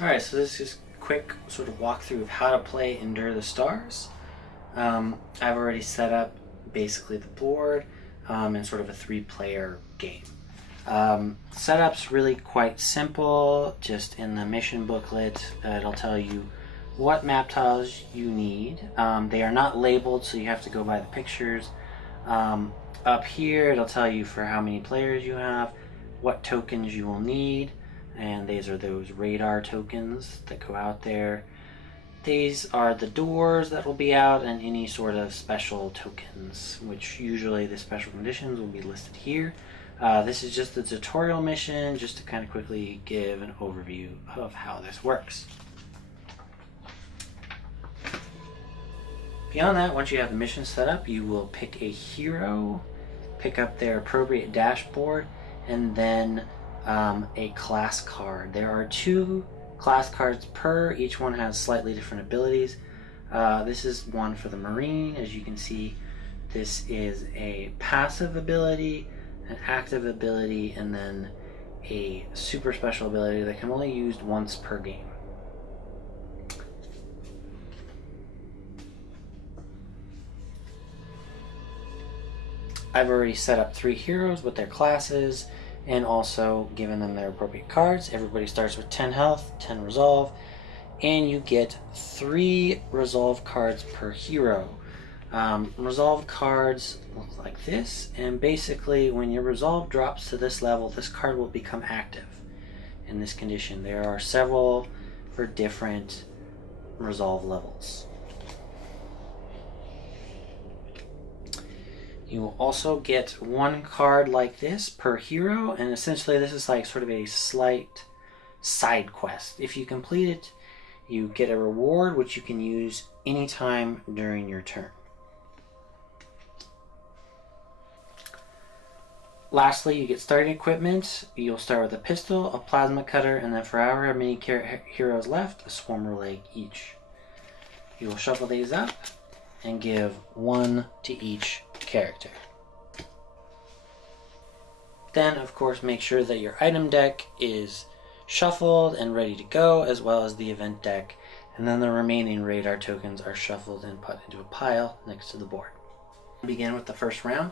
Alright, so this is a quick sort of walkthrough of how to play Endure the Stars. I've already set up basically the board and sort of a 3-player game. Setup's really quite simple. Just in the mission booklet, it'll tell you what map tiles you need. They are not labeled, so you have to go by the pictures. Up here, it'll tell you for how many players you have, what tokens you will need, and these are those radar tokens that go out there. These are the doors that will be out and any sort of special tokens, which usually the special conditions will be listed here. This is just the tutorial mission, just to kind of quickly give an overview of how this works. Beyond that, once you have the mission set up, you will pick a hero, pick up their appropriate dashboard, and then a class card. There are 2 class cards per. Each one has slightly different abilities. This is one for the Marine. As you can see, this is a passive ability, an active ability, and then a super special ability that can only be used once per game. I've already set up 3 heroes with their classes and also given them their appropriate cards. Everybody starts with 10 health, 10 resolve, and you get 3 resolve cards per hero. Resolve cards look like this, and basically when your resolve drops to this level, this card will become active in this condition. There are several for different resolve levels. You will also get 1 card like this per hero, and essentially this is like sort of a slight side quest. If you complete it, you get a reward which you can use anytime during your turn. Lastly, you get starting equipment. You'll start with a pistol, a plasma cutter, and then for however many heroes left, a swarmer leg each. You will shuffle these up and give 1 to each character. Then, of course, make sure that your item deck is shuffled and ready to go, as well as the event deck, and then the remaining radar tokens are shuffled and put into a pile next to the board. Begin with the first round.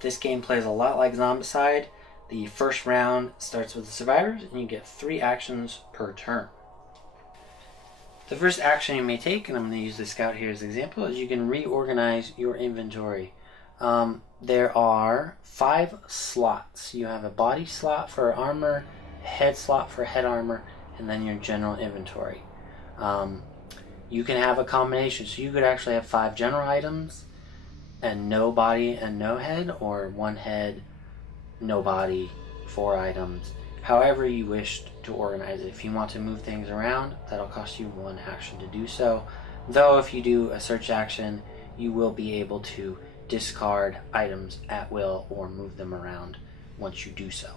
This game plays a lot like Zombicide. The first round starts with the survivors, and you get 3 actions per turn. The first action you may take, and I'm going to use the scout here as an example, is you can reorganize your inventory. There are 5 slots. You have a body slot for armor, a head slot for head armor, and then your general inventory. You can have a combination, so you could actually have 5 general items and no body and no head, or 1 head, no body, 4 items. However you wish to organize it. If you want to move things around, that'll cost you 1 action to do so. Though if you do a search action, you will be able to discard items at will or move them around once you do so.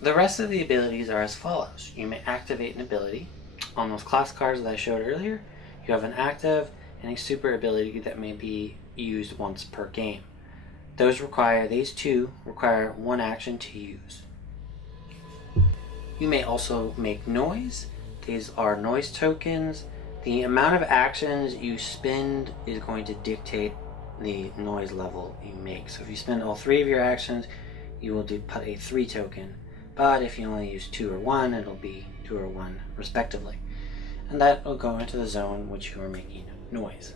The rest of the abilities are as follows. You may activate an ability. On those class cards that I showed earlier, you have an active and a super ability that may be used once per game. These 2 require 1 action to use. You may also make noise. These are noise tokens. The amount of actions you spend is going to dictate the noise level you make. So if you spend all 3 of your actions, you will put a 3 token. But if you only use 2 or 1, it'll be 2 or 1 respectively. And that will go into the zone in which you are making noise.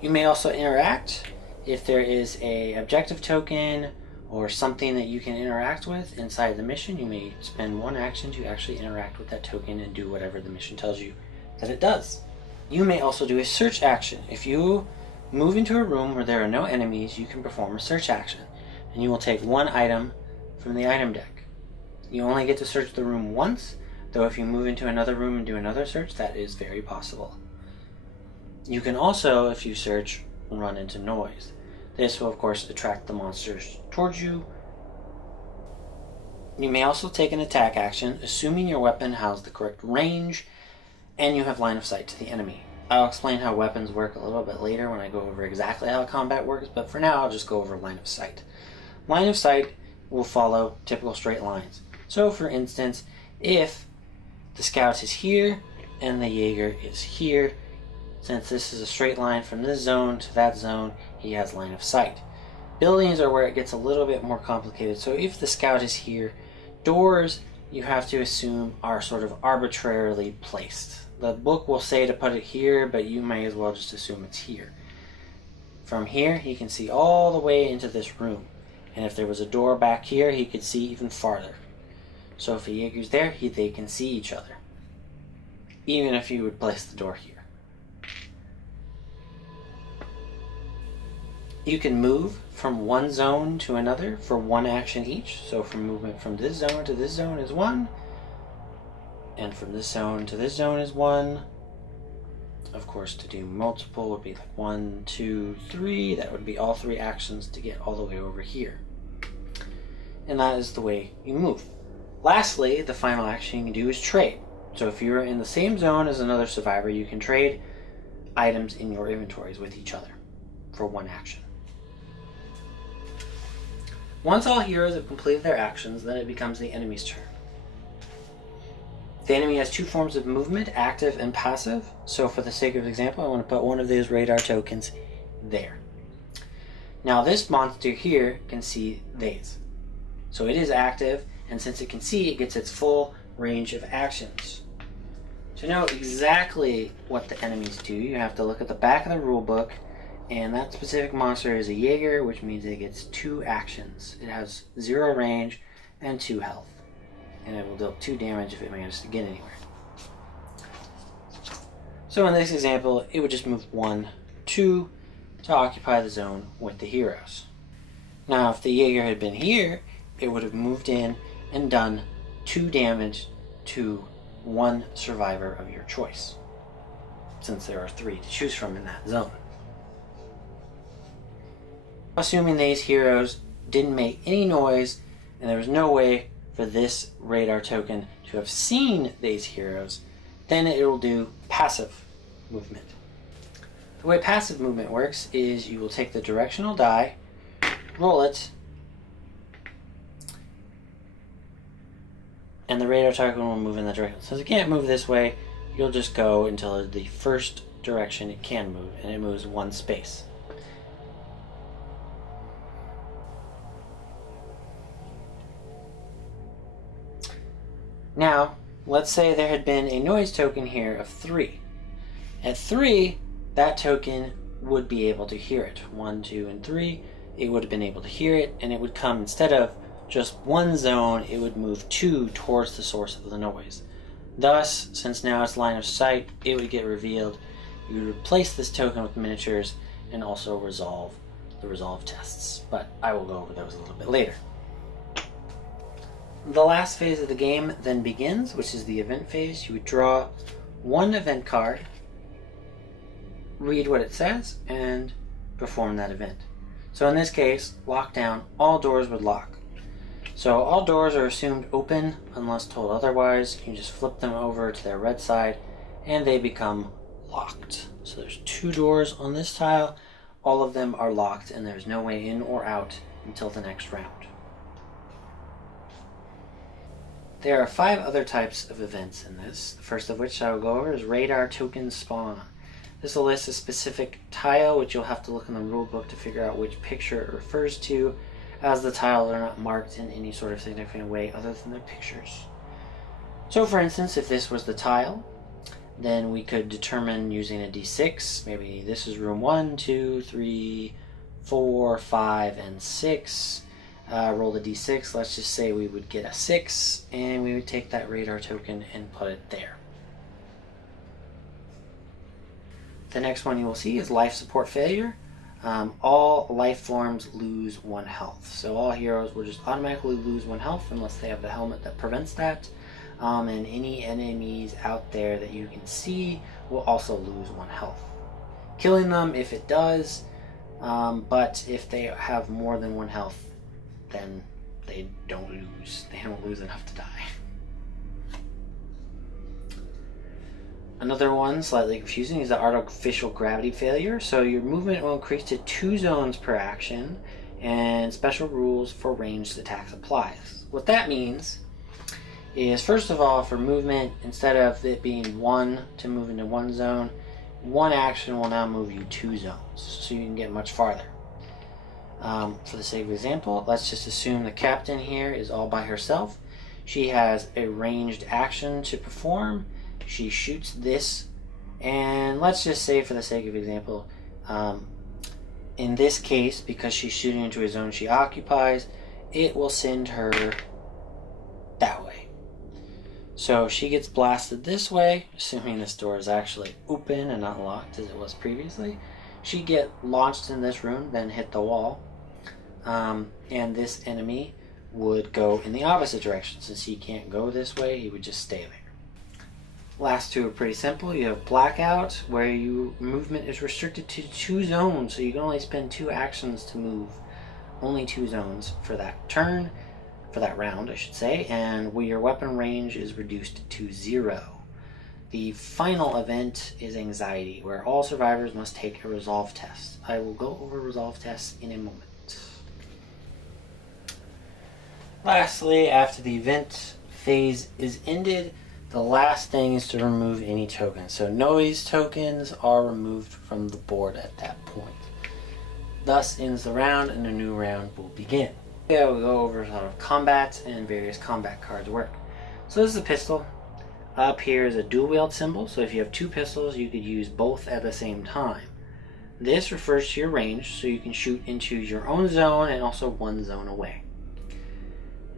You may also interact. If there is an objective token or something that you can interact with inside the mission, you may spend 1 action to actually interact with that token and do whatever the mission tells you that it does. You may also do a search action. If you move into a room where there are no enemies, you can perform a search action, and you will take 1 item from the item deck. You only get to search the room once, though if you move into another room and do another search, that is very possible. You can also, if you search, run into noise. This will of course attract the monsters towards you. You may also take an attack action, assuming your weapon has the correct range and you have line of sight to the enemy. I'll explain how weapons work a little bit later when I go over exactly how combat works, but for now I'll just go over line of sight. Line of sight will follow typical straight lines. So for instance, if the scout is here and the Jaeger is here, since this is a straight line from this zone to that zone, he has line of sight. Buildings are where it gets a little bit more complicated. So if the scout is here, doors you have to assume are sort of arbitrarily placed. The book will say to put it here, but you may as well just assume it's here. From here, he can see all the way into this room. And if there was a door back here, he could see even farther. So if a Jaeger's there, they can see each other. Even if you would place the door here. You can move from one zone to another for one action each. So from movement from this zone to this zone is 1. And from this zone to this zone is 1. Of course, to do multiple would be like 1, 2, 3. That would be all 3 actions to get all the way over here. And that is the way you move. Lastly, the final action you can do is trade. So if you're in the same zone as another survivor, you can trade items in your inventories with each other for one action. Once all heroes have completed their actions, then it becomes the enemy's turn. The enemy has 2 forms of movement, active and passive. So for the sake of example, I want to put one of those radar tokens there. Now this monster here can see these. So it is active, and since it can see, it gets its full range of actions. To know exactly what the enemies do, you have to look at the back of the rule book, and that specific monster is a Jaeger, which means it gets 2 actions. It has 0 range and 2 health. And it will deal 2 damage if it manages to get anywhere. So in this example, it would just move 1, 2 to occupy the zone with the heroes. Now if the Jaeger had been here, it would have moved in and done 2 damage to one survivor of your choice, since there are 3 to choose from in that zone. Assuming these heroes didn't make any noise and there was no way for this radar token to have seen these heroes, then it will do passive movement. The way passive movement works is you will take the directional die, roll it, and the radar token will move in that direction. Since it can't move this way, you'll just go until the first direction it can move, and it moves 1 space. Now, let's say there had been a noise token here of 3. At 3, that token would be able to hear it. 1, 2, and 3, it would have been able to hear it, and it would come, instead of just 1 zone, it would move 2 towards the source of the noise. Thus, since now it's line of sight, it would get revealed. You would replace this token with miniatures and also resolve the resolve tests. But I will go over those a little bit later. The last phase of the game then begins, which is the event phase. You would draw 1 event card, read what it says, and perform that event. So in this case, lockdown, all doors would lock. So all doors are assumed open unless told otherwise. You just flip them over to their red side and they become locked. So there's 2 doors on this tile. All of them are locked and there's no way in or out until the next round. There are 5 other types of events in this. The first of which I will go over is radar token spawn. This will list a specific tile, which you'll have to look in the rule book to figure out which picture it refers to, as the tiles are not marked in any sort of significant way other than their pictures. So for instance, if this was the tile, then we could determine using a d6. Maybe this is room 1, 2, 3, 4, 5, and 6. Roll the d6. Let's just say we would get a 6, and we would take that radar token and put it there. The next one you will see is life support failure. All life forms lose 1 health. So all heroes will just automatically lose 1 health unless they have the helmet that prevents that. And any enemies out there that you can see will also lose 1 health. Killing them if it does, but if they have more than 1 health, then they don't lose. They don't lose enough to die. Another one, slightly confusing, is the artificial gravity failure. So your movement will increase to 2 zones per action. and special rules for ranged attacks applies. What that means is, first of all, for movement, instead of it being 1 to move into one zone, one action will now move you 2 zones, so you can get much farther. For the sake of example, let's just assume the captain here is all by herself. She has a ranged action to perform. She shoots this, and let's just say, for the sake of example, in this case, because she's shooting into a zone she occupies, it will send her that way. So she gets blasted this way, assuming this door is actually open and not locked as it was previously. She'd get launched in this room, then hit the wall, and this enemy would go in the opposite direction. Since he can't go this way, he would just stay there. Last two are pretty simple. You have blackout, where your movement is restricted to 2 zones, so you can only spend 2 actions to move only 2 zones for that turn, for that round I should say, and where your weapon range is reduced to 0. The final event is anxiety, where all survivors must take a resolve test. I will go over resolve tests in a moment. Lastly, after the event phase is ended, the last thing is to remove any tokens. So noise tokens are removed from the board at that point. Thus ends the round, and a new round will begin. Yeah, we'll go over sort of combat and various combat cards work. So this is a pistol. Up here is a dual wield symbol, so if you have 2 pistols, you could use both at the same time. This refers to your range, so you can shoot into your own zone and also 1 zone away.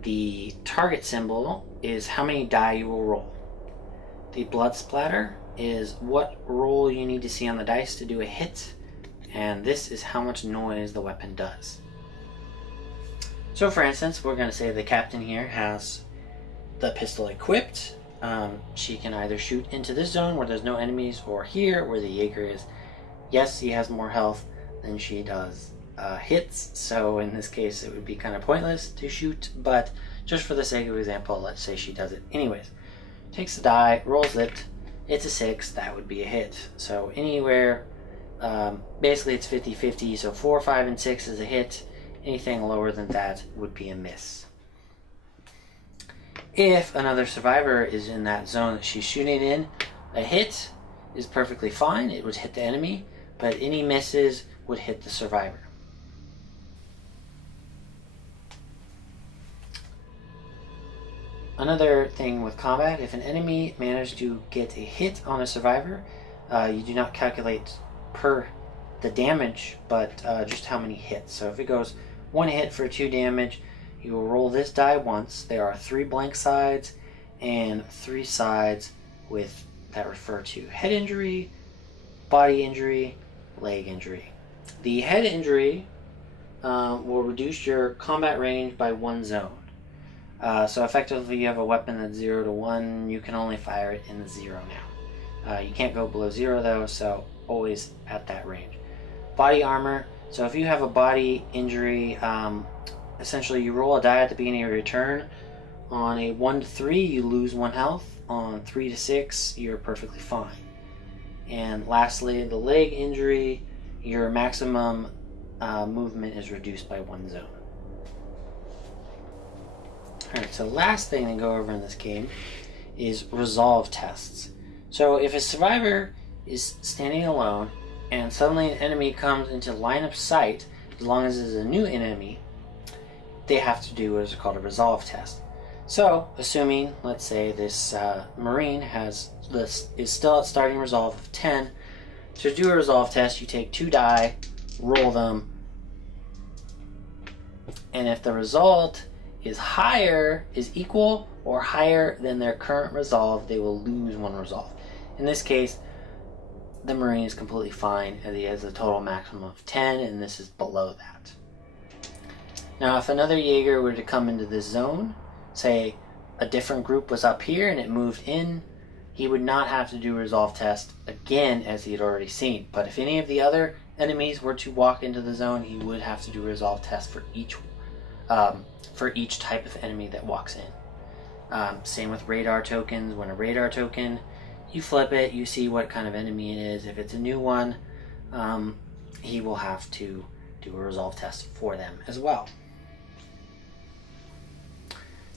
The target symbol is how many die you will roll. The blood splatter is what roll you need to see on the dice to do a hit, and this is how much noise the weapon does. So for instance, we're going to say the captain here has the pistol equipped. She can either shoot into this zone where there's no enemies, or here where the Jaeger is. Yes, he has more health than she does hits, so in this case it would be kind of pointless to shoot, but just for the sake of example, let's say she does it anyways. Takes the die, rolls it, it's a 6, that would be a hit. So anywhere, basically it's 50-50, so 4, 5, and 6 is a hit. Anything lower than that would be a miss. If another survivor is in that zone that she's shooting in, a hit is perfectly fine. It would hit the enemy, but any misses would hit the survivor. Another thing with combat, if an enemy managed to get a hit on a survivor, you do not calculate per the damage, but just how many hits. So if it goes 1 hit for 2 damage, you will roll this die once. There are 3 blank sides and 3 sides with that refer to head injury, body injury, leg injury. The head injury will reduce your combat range by 1 zone. So effectively you have a weapon that's 0 to 1, you can only fire it in the 0 now. You can't go below 0 though, so always at that range. Body armor, so if you have a body injury, essentially you roll a die at the beginning of your turn. On a 1 to 3 you lose 1 health, on 3 to 6 you're perfectly fine. And lastly, the leg injury, your maximum movement is reduced by 1 zone. Alright, so last thing to go over in this game is resolve tests. So if a survivor is standing alone and suddenly an enemy comes into line of sight, as long as it's a new enemy, they have to do what is called a resolve test. So, assuming, let's say this Marine is still at starting resolve of 10, to do a resolve test you take 2 die, roll them, and if the result is equal or higher than their current resolve, they will lose 1 resolve. In this case, the Marine is completely fine as he has a total maximum of 10, and this is below that. Now if another Jaeger were to come into this zone, say a different group was up here and it moved in, he would not have to do a resolve test again as he had already seen. But if any of the other enemies were to walk into the zone, he would have to do a resolve test for each type of enemy that walks in. Same with radar tokens. When a radar token, you flip it, you see what kind of enemy it is. If it's a new one, he will have to do a resolve test for them as well.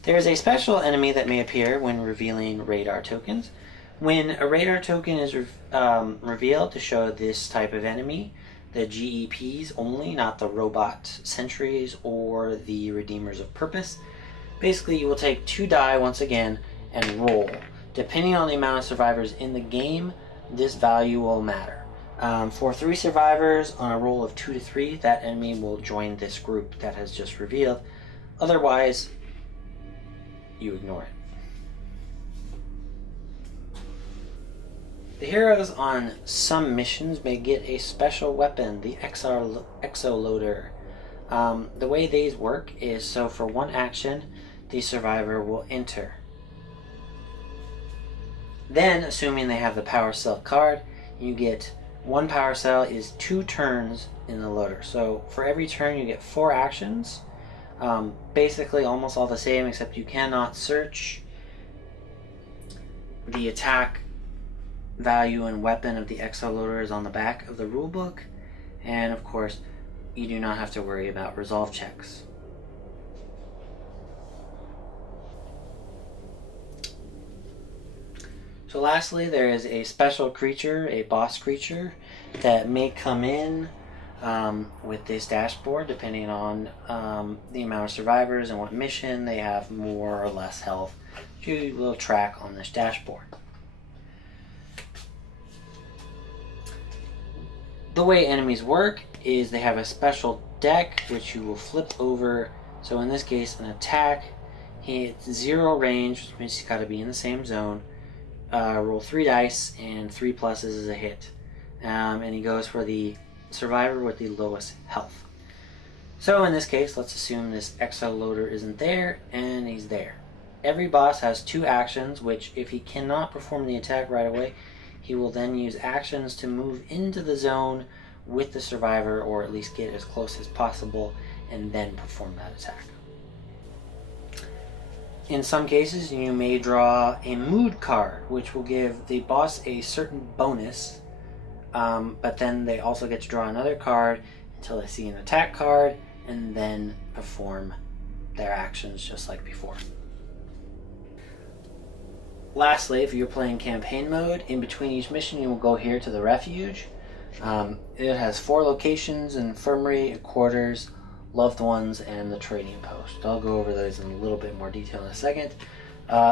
There is a special enemy that may appear when revealing radar tokens. When a radar token is revealed to show this type of enemy, the GEPs only, not the robot sentries or the Redeemers of Purpose, basically you will take 2 die once again and roll. Depending on the amount of survivors in the game, this value will matter. For 3 survivors on a roll of 2 to 3, that enemy will join this group that has just revealed. Otherwise, you ignore it. The heroes on some missions may get a special weapon, the exoloader. The way these work is, so for 1 action, the survivor will enter. Then, assuming they have the power cell card, you get 1 power cell is 2 turns in the loader. So for every turn you get 4 actions. Basically almost all the same, except you cannot search the attack value and weapon of the exoloader is on the back of the rulebook, and of course you do not have to worry about resolve checks. So lastly, there is a special creature, a boss creature, that may come in with this dashboard depending on the amount of survivors and what mission they have more or less health. You will track on this dashboard. The way enemies work is they have a special deck which you will flip over. So in this case, an attack, it's 0 range, which means he's got to be in the same zone. Roll 3 dice, and 3 pluses is a hit. And he goes for the survivor with the lowest health. So in this case, let's assume this exoloader isn't there, and he's there. Every boss has 2 actions, which if he cannot perform the attack right away, he will then use actions to move into the zone with the survivor, or at least get as close as possible, and then perform that attack. In some cases, you may draw a mood card, which will give the boss a certain bonus, but then they also get to draw another card until they see an attack card, and then perform their actions just like before. Lastly, if you're playing campaign mode, in between each mission you will go here to the refuge. It has 4 locations: infirmary, quarters, loved ones, and the trading post. I'll go over those in a little bit more detail in a second.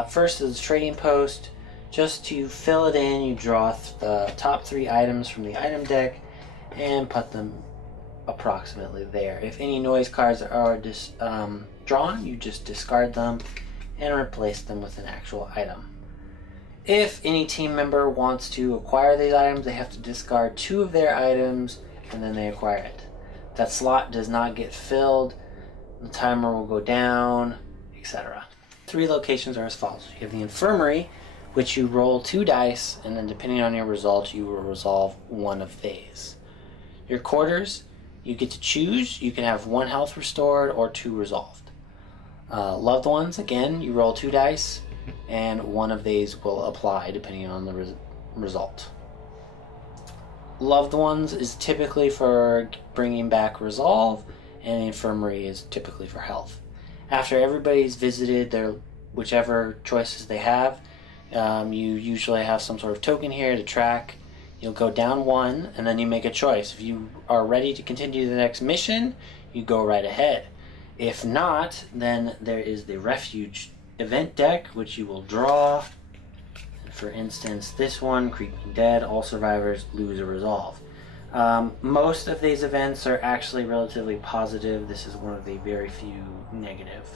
First is the trading post. Just to fill it in, you draw the top 3 items from the item deck and put them approximately there. If any noise cards are drawn, you just discard them and replace them with an actual item. If any team member wants to acquire these items, they have to discard 2 of their items and then they acquire it. That slot does not get filled, the timer will go down, etc. 3 locations are as follows. You have the infirmary, which you roll 2 dice, and then depending on your result, you will resolve 1 of these. Your quarters, you get to choose. You can have 1 health restored or 2 resolved. Loved ones, again, you roll 2 dice, and 1 of these will apply depending on the result. Loved ones is typically for bringing back resolve, and infirmary is typically for health. After everybody's visited their whichever choices they have, you usually have some sort of token here to track. You'll go down 1, and then you make a choice. If you are ready to continue the next mission, you go right ahead. If not, then there is the refuge event deck, which you will draw. For instance, this one, Creeping Dead, all survivors lose a resolve. Most of these events are actually relatively positive. This is one of the very few negative.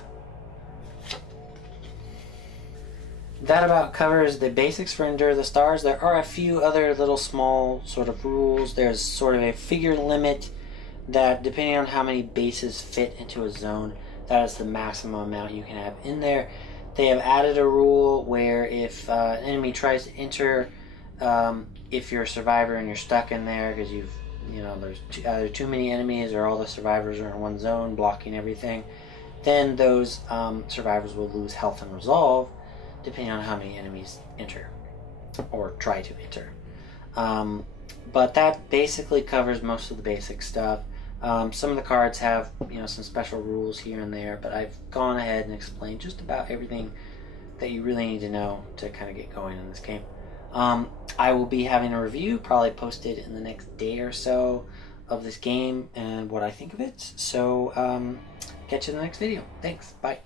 That about covers the basics for Endure the Stars. There are a few other little small sort of rules. There's sort of a figure limit that, depending on how many bases fit into a zone, that is the maximum amount you can have in there. They have added a rule where if an enemy tries to enter, if you're a survivor and you're stuck in there because there's either too many enemies or all the survivors are in one zone blocking everything, then those survivors will lose health and resolve depending on how many enemies enter or try to enter. But that basically covers most of the basic stuff. Some of the cards have, some special rules here and there, but I've gone ahead and explained just about everything that you really need to know to kind of get going in this game. I will be having a review probably posted in the next day or so of this game and what I think of it. So catch you in the next video. Thanks. Bye.